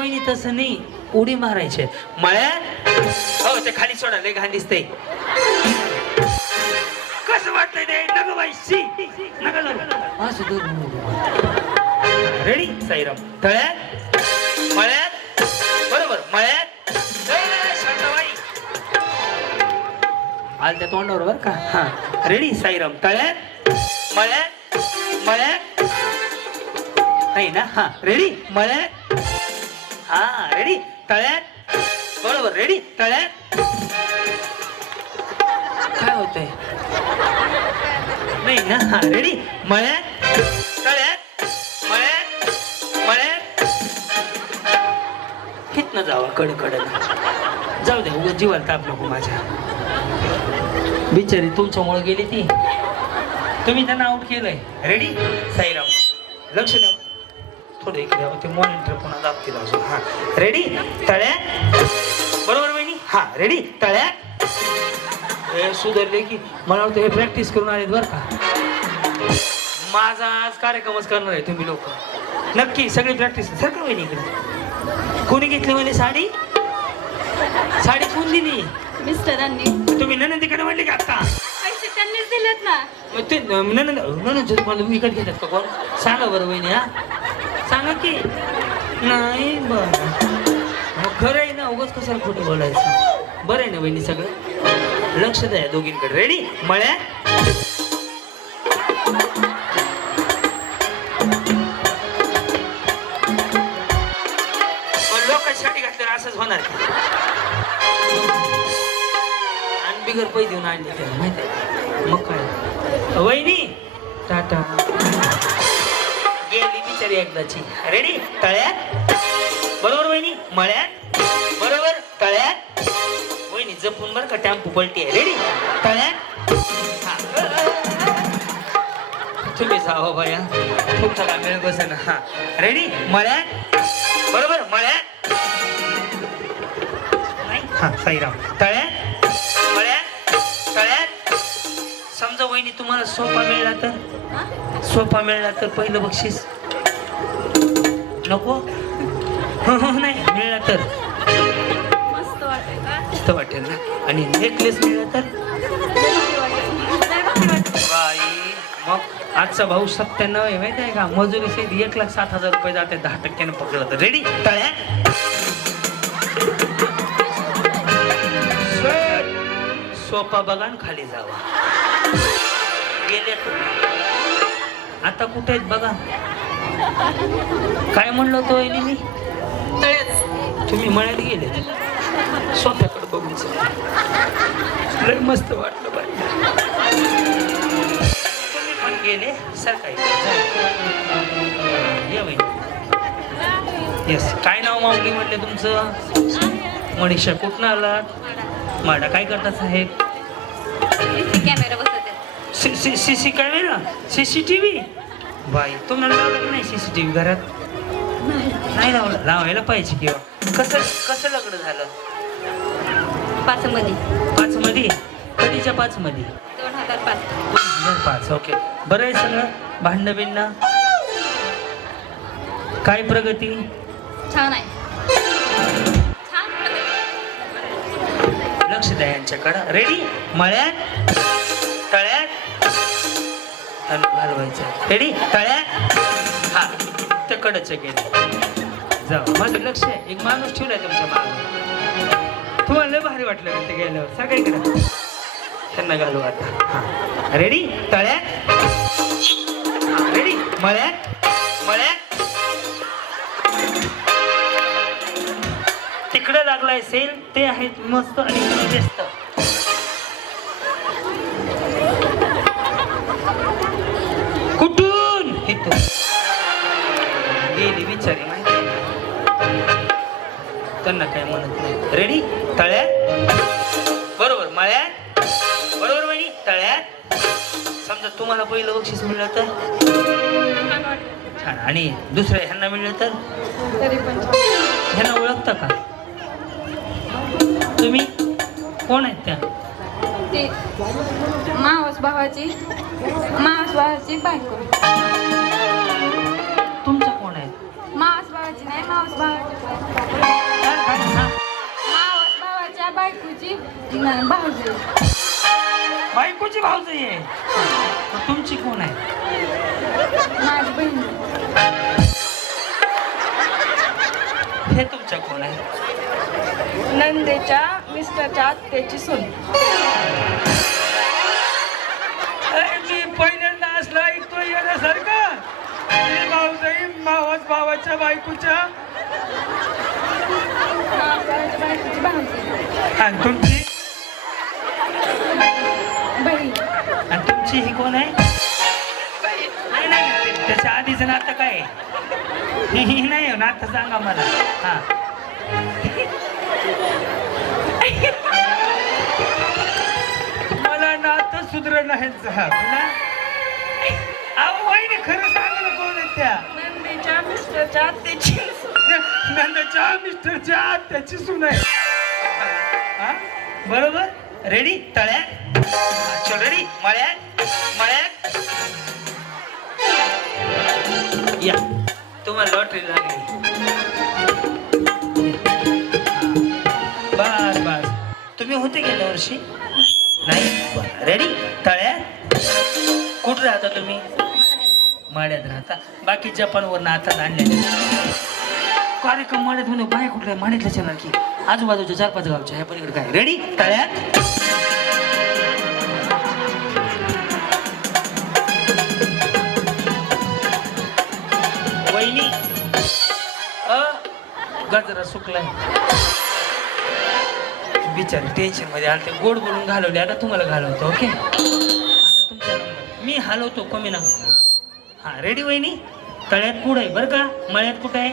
वहिनी तसं नाही उडी मारायचे. मळ्यात हो ते खाली सोडा लय घाण दिसतंय. कसं वाटतंय ते? नग शी! नका असं रेडी साईराम. तळ्यात मळ्यात बरोबर मळ्यात ए, शांताबाई. आल त्या तोंडावर बर का? हा. रेडी साईराम. तळ्यात मळ्यात मळ्यात नाही ना? हा. रेडी मळ्यात हा रेडी तळ्यात? बरोबर रेडी तळ्यात? काय होतंय? नाही ना हा रेडी मळ्यात? तळ्यात? मळ्यात? मळ्यात? हितनं जावा कड कड जाऊ दे उगा जीवाला ताप नको माझ्या. बिचारी तुमच्यामुळे गेली ती. तुम्ही त्यांना आउट केलंय. रेडी साईराम लक्ष द्या. थोडं इकडे ते मॉनिटर पुन्हा दाबतील अजून. हा. रेडी तळ्यात? बरोबर बहिणी? हा रेडी तळ्यात? हे सुधारले की. मला वाटतं हे प्रॅक्टिस करून आलेत बरं का. माझा आज कार्यक्रमच करणार आहे तुम्ही लोक. नक्की सगळी प्रॅक्टिस सारखं वहिनी इकडे? कोणी घेतली म्हणे साडी? साडी कोण दिली? मिस्टरांनी. तुम्ही ननंदीकडे म्हणले का आता? पैसे त्यांनीच दिलेत ना. मग ते ननंद ननंद तुम्हाला विकत घेतात का कोण? सांगा बरं वहिनी हा. सांगा की नाही बर. मग खरं आहे ना उगाच कशाला खोटं बोलायचं? बरं आहे ना वहिनी सगळं? लक्ष द्या या दोघींकडे. रेडी मळ्या? पण लोकांसाठी घातल्यावर असंच होणार आणि बिगर पै देऊन आणली त्याला माहिती आहे मग काय? वहिनी टाटा. बिचारी एकदाची रेडी तळ्यात? बरोबर वहिनी? मळ्यात? बरोबर? तळ्यात? वहिनी जपून बरं का टॅम्पू पलटी आहे रेडी तळ्यात? हा. तुम्ही जावा बाया. तुमचा काय मिळत बसेल हा. रेडी मळ्यात? बरोबर? मळ्यात? नाही हा साईराम. तळ्यात? मळ्यात? तळ्यात? समजा वहिनी तुम्हाला सोपा मिळला तर? सोपा मिळला तर पहिलं बक्षीस? नको? हो, हो, नाही मिळला तर. मस्त वाटेल ना? आणि नेकलेस मिळला तर. बाई मग आजचा भाऊ सत्त्याण्णव आहे माहिती आहे का? मजुरी सहित एक लाख सात हजार रुपये जाते दहा टक्क्याने पकडलं तर. रेडी तळ्या? सोपा बघा आणि खाली जावा. गेले. आता कुठे आहेत बघा? काय म्हणलं होतो वहिनी मी? तळ्यात. तुम्ही मळ्यात गेले. सोप्याकडे बघून. लय मस्त वाटलं बाई. तुम्ही पण गेले बहिणी येस काय नाव माऊली म्हटले तुमचं? मनीषा. कुठनं आलात? माडा. काय करता साहेब? इथे कॅमेरा बसवते C C C C camera C C T V बाई तुम्हाला लावलं की नाही सी सी टी व्ही घरात? नाही लावलं. लावायला पाहिजे किंवा कसं कसं लग्न झालं? पाच मध्ये पाच मध्ये कधीच्या पाच मध्ये दोन हजार पाच. दोन हजार पाच ओके. बरं आहे सगळं? भांडणं बिंडणं काय प्रगती? छान आहे. लक्ष द्या यांच्याकडं. रेडी मळ्यात? आणि घालवायचं रेडी तळ्या? हा. ते कडच गेले जाऊ. माझं लक्ष आहे. एक माणूस ठेवलाय तुमच्या मागे. तुम्हाला लय भारी वाटलं ते गेल्यावर. सगळीकडे त्यांना घालू आता. हा. रेडी तळ्यात रेडी मळ्यात मळ्यात तिकडे लागलाय सेल ते आहेत मस्त आणि जास्त बिचारी. माहिती? त्यांना काय म्हणत नाही. रेडी तळ्यात? बरोबर मळ्यात? बरोबर वहिनी? तळ्यात? समजा तुम्हाला पहिलं बक्षीस मिळलं तर? छान. आणि दुसऱ्या ह्यांना मिळलं तर. ह्यांना ओळखता का? तुम्ही? कोण आहेत त्या? ते मावस भावाची मावस भावाची बायको. मावस मावस भावाच्या बायकोची भाऊजी. बायकोची आहे मग तुमची कोण आहे? माझी बहीण. हे तुमच्या कोण आहे? नंदेच्या मिस्टरच्या त्याची सून. अरे मी पहिल्यांदा असला ऐकतो येण्यासारखं. भाऊजाई मावस भावाच्या बायकोच्या आणि तुमची? आणि तुमची ही कोण आहे? नाही नाही त्याच्या आधीचं नातं काय? आहे? ही ही नाही नातं सांगा मला. हा. मला नातं सुधर नाही अहो वहिनी खरं सांगा कोण आहेत त्या? नंदेच्या मिस्टरच्या त्याची नंदाच्या मिस्टरच्या त्याची सून आहे. हा? बरोबर? रेडी तळ्यात? चल रेडी मळ्यात? मळ्यात? या. तुम्हाला लॉटरी लागली. बस बस. तुम्ही होते गेल्या वर्षी? नाही. रेडी तळ्यात? कुठं राहता तुम्ही? माड्यात राहता. बाकी जपानवर आता आणल्या कार्यक्रम माड्यात म्हणून बाय कुठल्या माड्यातल्या येणार की आजूबाजूच्या चार पाच गावच्या ह्या पलीकडे काय? रेडी तळ्यात? अ गजरा सुकलाय. बिचारी टेन्शनमध्ये आलते. गोड बोलून घालवले. आता तुम्हाला घालवतो ओके आता तुमचा मी हलवतो कमी नका हा रेडी वहिनी? तळ्यात पुढे आहे? बरं का? मळ्यात कुठं आहे?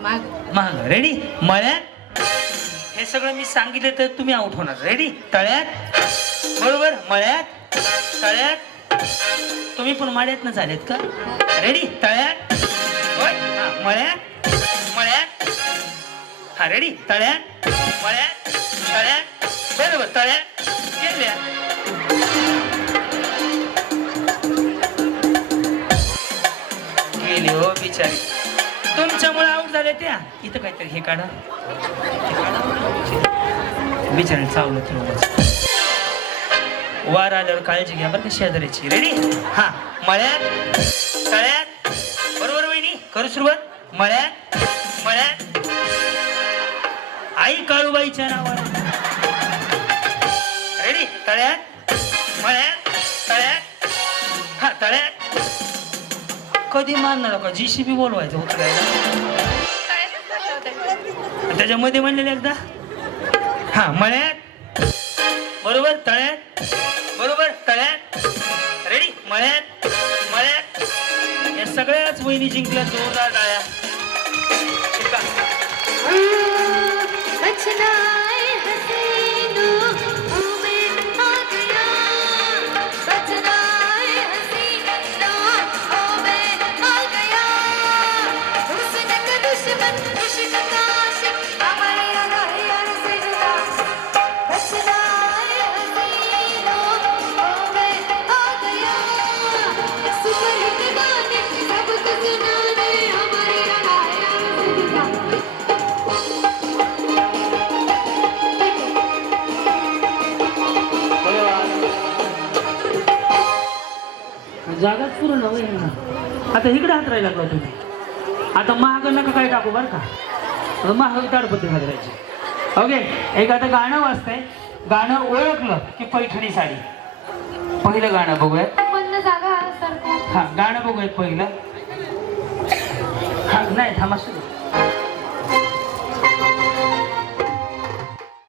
माग. महाग रेडी मळ्यात? हे सगळं मी सांगितलं तर तुम्ही आउट होणार. रेडी तळ्यात? बरोबर? मळ्यात? तळ्यात? तुम्ही पण मळ्यात झालेत का? रेडी तळ्यात? होय? हा मळ्यात? मळ्यात? हा रेडी तळ्यात? मळ्यात? तळ्यात? बरोबर तळ्यात? गेल्या. बिचारी तुमच्यामुळे आऊट झाले त्या. इथं काहीतरी हे काढा. बिचारी चावलं तुम्हाला वार आल्यावर काळजी घ्या बरं का शेजारीची रेडी हा. मळ्यात तळ्यात. बरोबर वहिनी? करू सुरुवात. मळ्यात मळ्यात. आई काळूबाईच्या नावाने. कधी मारणार का जी सी बी बोलवायचं उतरायला. त्याच्यामध्ये म्हणलेलं एकदा. हा मळ्यात. बरोबर तळ्यात. बरोबर तळ्यात. रेडी मळ्यात मळ्यात. या सगळ्याच वहिनी जिंकल्या जोरदार. आता इकडे हात राहिला का तुम्ही. आता महाग नका काय टाकू बरं का? महाग ताडपत्री घालायची ओके एक आता गाणं वाजतंय. गाणं ओळखलं की पैठणी साडी. पहिलं गाणं बघूयात. हा गाणं बघूयात पहिलं. हा नाही थांबा सुरू.